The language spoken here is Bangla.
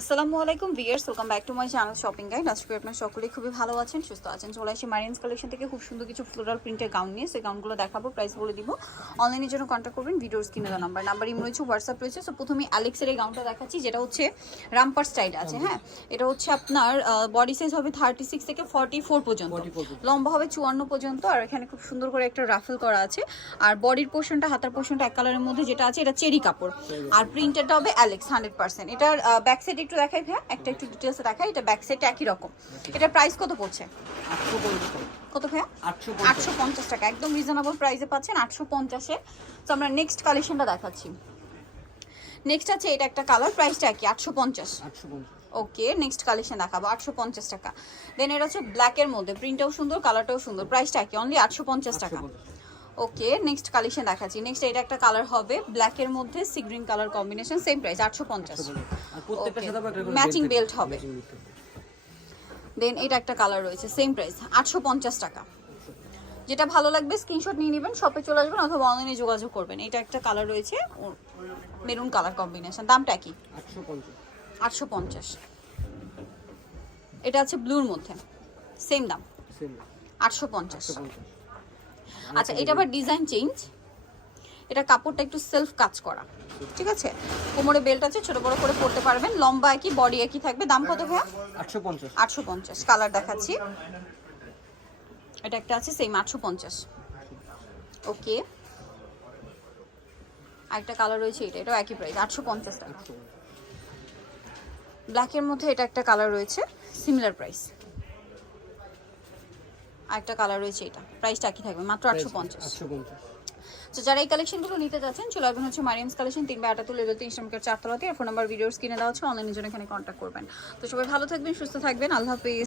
আসসালামু আলাইকুম viewers welcome back to my channel shopping guide. আজকে আপনার সকলেই খুবই ভালো আছেন সুস্থ আছেন। চলে আসি মারিয়ান্স কালেকশন থেকে খুব সুন্দর কিছু ফ্লোরাল প্রিন্টের গাউন নিয়ে। সেই গাউনগুলো দেখাবো প্রাইস বলে দিব। অনলাইনের জন্য কন্ট্যাক্ট করবেন ভিডিওর স্ক্রিনে দেওয়া নাম্বার নাম্বার ইম রয়েছে হোয়াটসঅ্যাপ রয়েছে। সো প্রথমে অ্যালেক্সের এই গাউনটা দেখাচ্ছি যেটা হচ্ছে রামপার স্টাইল আছে হ্যাঁ? এটা হচ্ছে আপনার বডি সাইজ হবে থার্টি সিক্স থেকে ফর্টি ফোর পর্যন্ত। 44 পর্যন্ত। লম্বা হবে চুয়ান্ন পর্যন্ত আর এখানে খুব সুন্দর করে একটা রাফেল করা আছে। আর বডির পোর্শনটা হাতার পোর্শনটা এক কালারের মধ্যে যেটা আছে এটা চেরি কাপড়। আর প্রিন্টারটা হবে অ্যালেক্স হান্ড্রেড পার্সেন্ট এটার ব্যাক সাইড একটু দেখাই ভাইয়া একটা একটু ডিটেলসে দেখাই এটা ব্যাক সাইড একই রকম। এটা প্রাইস কত পড়ছে? কত ভাইয়া? আটশো পঞ্চাশ টাকা একদম রিজনেবল প্রাইসে পাচ্ছেন আটশো পঞ্চাশে। তো আমরা নেক্সট কালেকশনটা দেখাচ্ছি। নেক্সট আছে এটা একটা কালার প্রাইসটা কি আটশো পঞ্চাশ। ওকে নেক্সট কালেকশন দেখাবো আটশো পঞ্চাশ টাকা। দেন এটা হচ্ছে ব্ল্যাকের মধ্যে প্রিন্টটাও সুন্দর কালারটাও সুন্দর প্রাইসটা কি অনলি আটশো পঞ্চাশ টাকা। ওকে নেক্সট কালেকশন দেখাচ্ছি। নেক্সট এটা একটা কালার হবে ব্ল্যাকের মধ্যে sea green colour combination same price আটশো পঞ্চাশ। আর প্রত্যেকটার Okay. সাথে আবার একটা করে Matching belt belt হবে। দেন এটা একটা কালার রয়েছে সেম প্রাইস আটশো পঞ্চাশ টাকা। যেটা ভালো লাগবে স্ক্রিনশট নিয়ে নেবেন শপে চলে আসবেন অথবা অনলাইনে যোগাযোগ করবেন। এটা একটা কালার রয়েছে মেরুন কালার কম্বিনেশন দামটা কি? আটশো পঞ্চাশ। আটশো পঞ্চাশ। এটা আছে ব্লুর মধ্যে সেম দাম। সেম আটশো পঞ্চাশ। আটশো পঞ্চাশ। আচ্ছা এটা আবার ডিজাইন চেঞ্জ এটা কাপড়টা একটু সেলফ কাজ করা ঠিক আছে? কোমরে বেল্ট আছে ছোট বড় করে পরতে পারবেন। লম্বা একই বডি একই থাকবে। দাম কত ভাইয়া? আটশো পঞ্চাশ। আটশো পঞ্চাশ কালার দেখাচ্ছি। এটা একটা আছে সেম আটশো পঞ্চাশ। ওকে আরেকটা কালার রয়েছে এটা এটাও একই প্রাইস আটশো পঞ্চাশ টাকা। ব্ল্যাকের মধ্যে এটা একটা কালার রয়েছে সিমিলার প্রাইস আরেকটা কালার রয়েছে এটা। প্রাইসটা একই থাকবে মাত্র আটশো পঞ্চাশ। তো যারা এই কালেকশনগুলো নিতে যাচ্ছেন চলে আসবেন হচ্ছে মারিয়ামস কালেকশন তিন বা তুলে লেভেল তিন ইসলামকের চারতলাতে। আর ফোন নাম্বার ভিডিওস কিনে দেওয়া হচ্ছে অনলাইনের জন্য এখানে কন্ট্যাক্ট করবেন। তো সবাই ভালো থাকবেন সুস্থ থাকবেন আল্লাহ হাফিজ।